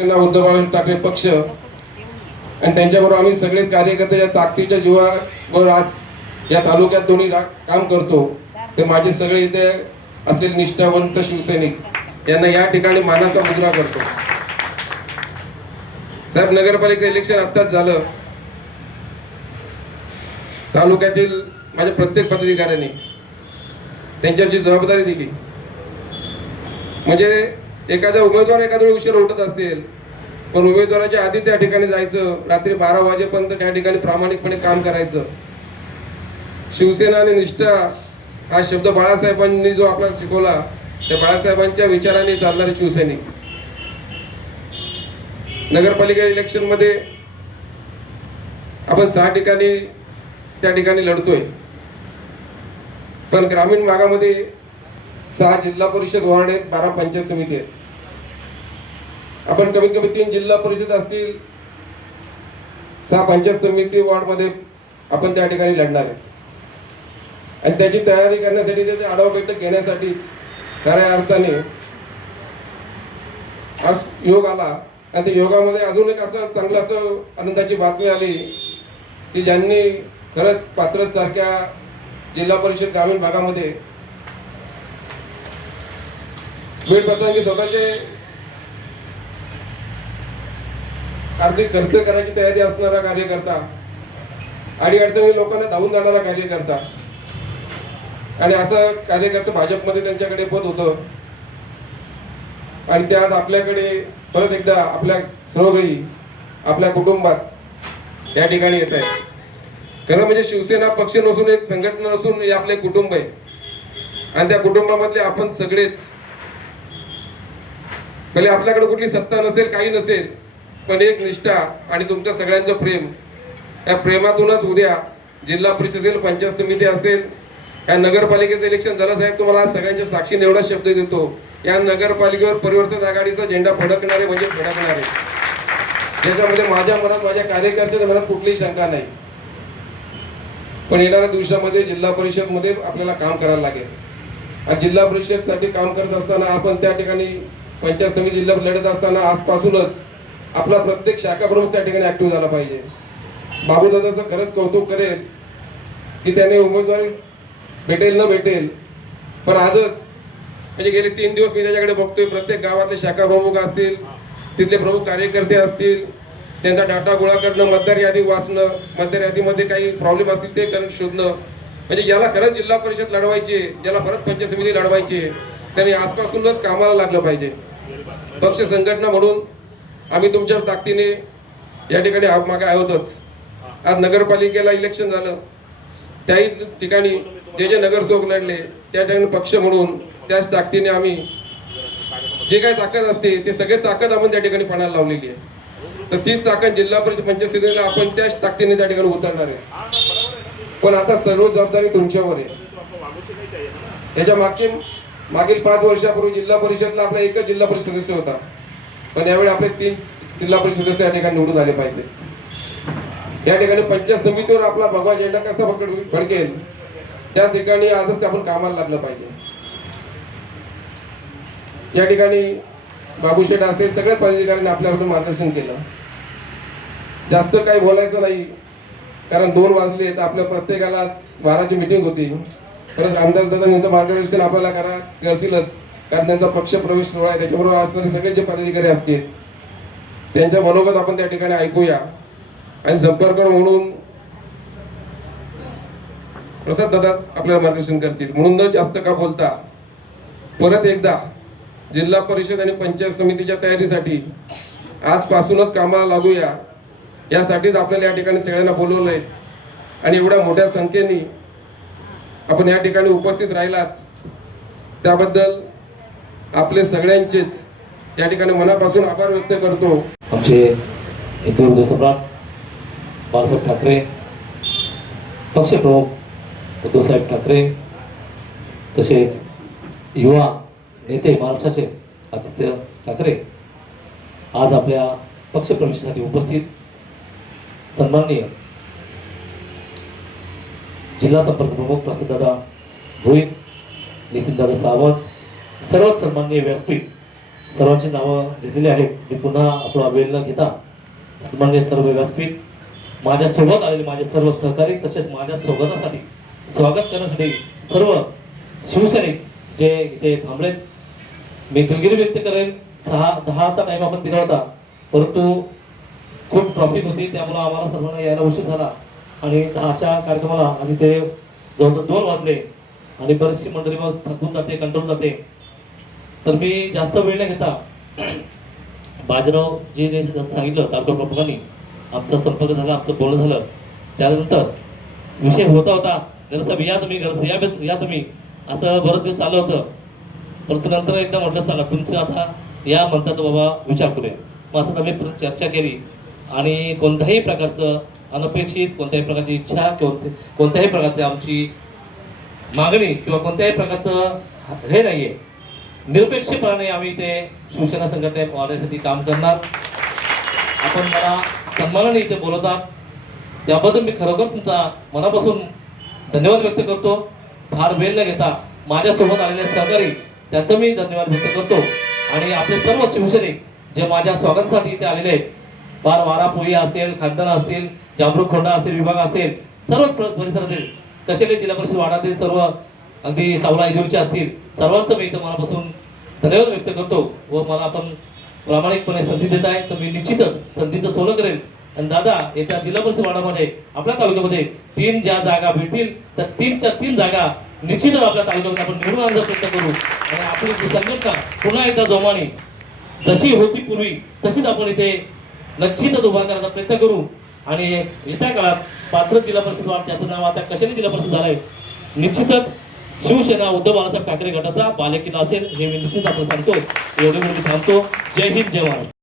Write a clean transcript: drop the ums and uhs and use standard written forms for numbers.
शिवसेना उद्धव बाळासाहेब ठाकरे पक्ष आणि त्यांच्याबरोबर आम्ही सगळेच कार्यकर्ते या ताकदीच्या जीवावर आज या तालुक्यात दोन्ही काम करतो। ते माझे सगळे इथे असलेले निष्ठावंत शिवसैनिक यांना या ठिकाणी मानाचा मुजरा करतो। साहेब, नगरपालिका इलेक्शन आत्ताच झालं। तालुक्यातील माझ्या प्रत्येक पदाधिकाऱ्यांनी त्यांच्यावर जी जबाबदारी दिली, म्हणजे एखादा उमेदवार एखाद्या वेळी उशीर उठत असेल, पण उमेदवाराच्या आधी त्या ठिकाणी जायचं, रात्री 12 वाजेपर्यंत त्या ठिकाणी प्रामाणिकपणे काम करायचं। शिवसेना आणि निष्ठा हा शब्द बाळासाहेबांनी जो आपल्याला शिकवला, त्या बाळासाहेबांच्या विचाराने चालणारे शिवसैनिक। नगरपालिका इलेक्शन मध्ये आपण 6 ठिकाणी त्या ठिकाणी लढतोय, पण ग्रामीण भागामध्ये 6 जिल्हा परिषद वॉर्ड आहेत, 12 पंचायत समिती आहेत। आपण कमीत कमी 3 जिल्हा परिषद असतील, 6 पंचायत समिती वॉर्ड मध्ये आपण त्या ठिकाणी लढणार आहेत। आणि त्याची तयारी करण्यासाठी, त्याचे आढावा बैठक घेण्यासाठीच खऱ्या अर्थाने आज योग आला। आणि त्या योगामध्ये अजून एक असं चांगलं असं आनंदाची बातमी आली की ज्यांनी खरंच पात्रस सारख्या जिल्हा परिषद ग्रामीण भागामध्ये वेळ पत्रकी स्वतःचे आर्थिक खर्च करायची तयारी असणारा कार्यकर्ता, अडीअडचणी लोकांना धावून जाणारा कार्यकर्ता, आणि असं कार्यकर्ता भाजपमध्ये त्यांच्याकडे पद होतं, आणि ते आज आपल्याकडे परत एकदा आपल्या सहयोगी आपल्या कुटुंबात या ठिकाणी येत आहे। खरं म्हणजे शिवसेना पक्ष नसून, एक संघटना नसून, हे आपले कुटुंब आहे। आणि त्या कुटुंबामधले आपण सगळेच, भले आपल्याकडे कुठली सत्ता नसेल, काही नसेल, पण एक निष्ठा आणि तुमच्या सगळ्यांचं प्रेम, या प्रेमातूनच उद्या जिल्हा परिषद असेल, पंचायत समिती असेल, या नगरपालिकेचं इलेक्शन झालं। साहेब, तुम्हाला सगळ्यांच्या साक्षीने एवढा शब्द देतो, या नगरपालिकेवर परिवर्तन आघाडीचा झेंडा फडकणारे म्हणजे फडकणारे। त्याच्यामध्ये माझ्या मनात, माझ्या कार्यकर्त्यांच्या मनात कुठलीही शंका नाही। पण येणाऱ्या दिवसामध्ये जिल्हा परिषद मध्ये आपल्याला काम करायला लागेल। आणि जिल्हा परिषद साठी काम करत असताना, आपण त्या ठिकाणी पंचायत समिती जिल्हा लढत असताना आजपासूनच आपला प्रत्येक शाखा प्रमुख त्या ठिकाणी ऍक्टिव्ह झाला पाहिजे। बाबूदादाचं खरंच कौतुक करेल की त्याने उमेदवारी भेटेल न भेटेल, पण आजच म्हणजे गेले 3 दिवस मी त्याच्याकडे बघतोय, प्रत्येक गावातले शाखा प्रमुख असतील, तिथले प्रमुख कार्यकर्ते असतील, त्यांचा डाटा गोळा करणं, मतदार यादी वाचणं, मतदार यादीमध्ये काही प्रॉब्लेम असतील ते करून शोधणं, म्हणजे ज्याला खरंच जिल्हा परिषद लढवायची, ज्याला परत पंचायत समिती लढवायची, त्यांनी आजपासूनच कामाला लागलं पाहिजे। पक्ष संघटना म्हणून आम्ही तुमच्या ताकदीने या ठिकाणी मागे आहोतच। आज नगरपालिकेला इलेक्शन झालं, त्याही ठिकाणी जे जे नगरसेवक लढले, त्या ठिकाणी पक्ष म्हणून त्याच ताकदीने आम्ही जे काही ताकद असते ते सगळे ताकद आपण त्या ठिकाणी पणाला लावलेली आहे। तर तीच ताकद जिल्हा परिषद पंचायत समितीला आपण त्याच ताकदीने त्या ठिकाणी उतरणार आहे। पण आता सर्व जबाबदारी तुमच्यावर आहे। याच्या मागील 5 वर्षापूर्वी जिल्हा परिषदला आपला एकच जिल्हा परिषद सदस्य होता, पण यावेळी आपले 3 जिल्हा परिषद सदस्य या ठिकाणी निवडून आले पाहिजे। या ठिकाणी पंचायत समितीवर आपला भगवा झेंडा कसा फडकेल, त्याच ठिकाणी आजच आपण कामाला लागलं पाहिजे। या ठिकाणी बाबूशेठ असेल, सगळ्या पदाधिकाऱ्यांनी आपल्याकडून मार्गदर्शन केलं। जास्त काही बोलायचं नाही, कारण 2 वाजले तर आपल्या प्रत्येकाला 12ची मीटिंग होती। परत रामदास दादा यांचं मार्गदर्शन आपल्याला करतीलच, कारण त्यांचा पक्ष प्रवेश सोहळा आहे। त्याच्याबरोबर असणारे सगळे जे पदाधिकारी असतील त्यांच्या मनोगत आपण त्या ठिकाणी ऐकूया। आणि संपर्क म्हणून प्रसाद दादा आपल्याला मार्गदर्शन करतील। म्हणून न जास्त का बोलता परत एकदा जिल्हा परिषद आणि पंचायत समितीच्या तयारीसाठी आजपासूनच कामाला लागूया, यासाठीच आपल्याला या ठिकाणी सगळ्यांना बोलवलंय। आणि एवढ्या मोठ्या संख्येने आपण या ठिकाणी उपस्थित राहिलात, त्याबद्दल आपले सगळ्यांचेच या ठिकाणी मनापासून आभार व्यक्त करतो। आमचे हिंदू सम्राट बाळासाहेब ठाकरे, पक्षप्रमुख उद्धवसाहेब ठाकरे, तसेच युवा नेते महाराष्ट्राचे आदित्य ठाकरे आज आपल्या पक्षप्रवेशासाठी उपस्थित, सन्माननीय जिल्हा संपर्क प्रमुख प्रसाददादा भोईर, नितीनदादा सावंत, सर्व सन्माननीय व्यासपीठ सर्वांची नावं घेतलेली आहेत. मी पुन्हा आपला वेळ न घेता सन्माननीय सर्व व्यासपीठ, माझ्यासोबत आलेले माझे सर्व सहकारी, तसेच माझ्या स्वागतासाठी स्वागत करण्यासाठी सर्व शिवसैनिक जे इथे थांबलेत, मी दिलगिरी व्यक्त करेन. 6:10चा टाइम आपण दिला होता, परंतु खूप ट्रॉफिक होती, त्यामुळे आम्हाला सर्वांना यायला उशीर झाला आणि 10च्या कार्यक्रमाला आम्ही ते जवळजवळ 2 वाजले आणि बरीचशी मंडळी मग थकून जाते, कंटाळून जाते. तर मी जास्त वेळ न घेता बाजीराव जी सांगितलं तालुका प्रमुखांनी, आमचा संपर्क झाला, आमचं बोलणं झालं. त्यानंतर विषय होता घरसाहेब या तुम्ही, घर या तुम्ही, असं बरंच दिवस चाललं होतं. परंतु नंतर एकदा म्हटलं चला तुमचं आता या म्हणतात बाबा विचार करूया. मग असं आम्ही चर्चा केली आणि कोणत्याही प्रकारचं अनपेक्षित, कोणत्याही प्रकारची इच्छा किंवा कोणत्याही प्रकारची आमची मागणी किंवा कोणत्याही प्रकारचं हे नाही आहे, निरपेक्षपणाने आम्ही ते शिवसेना संघटने वाढवण्यासाठी काम करणार. आपण मला सन्मानाने इथे बोलवतात त्याबद्दल मी खरोखर तुमचा मनापासून धन्यवाद व्यक्त करतो. फार वेळ न घेता माझ्यासोबत आलेले सहकारी त्यांचा मी धन्यवाद व्यक्त करतो आणि आपले सर्व शिवसैनिक जे माझ्या स्वागतासाठी इथे आलेले आहेत, फार वारापोळी असेल, खानदाना असतील, जांभरूखोंडा असेल, विभाग असेल, सर्व परिसरातील कशेले जिल्हा परिषद वाडातील सर्व अगदी सावला ऐदूरचे असतील, सर्वांचं मी इथं मनापासून धन्यवाद व्यक्त करतो. व मला आपण प्रामाणिकपणे संधी देत आहे तर मी निश्चितच संधीचं सोनं करेल. आणि दादा येत्या जिल्हा परिषद वार्डामध्ये आपल्या तालुक्यामध्ये 3 ज्या जागा भेटतील तर 3च्या 3 जागा निश्चितच आपल्या तालुक्यामध्ये आपण निवडून आणण्याचा प्रयत्न करू आणि आपली जी संघटना पुन्हा एकदा जोमाने जशी होती पूर्वी तशीच आपण इथे निश्चितच उभा करण्याचा प्रयत्न करू. आणि येत्या काळात पात्र जिल्हा परिषद वार्ड, ज्याचं नाव आता कशेली जिल्हा परिषद झालंय, निश्चितच शिवसेना उद्धव बाळासाहेब ठाकरे गटाचा बालेकिल्ला असेल हे मी निश्चित आपण सांगतो. एवढे मी सांगतो. जय हिंद, जय महाराष्ट्र.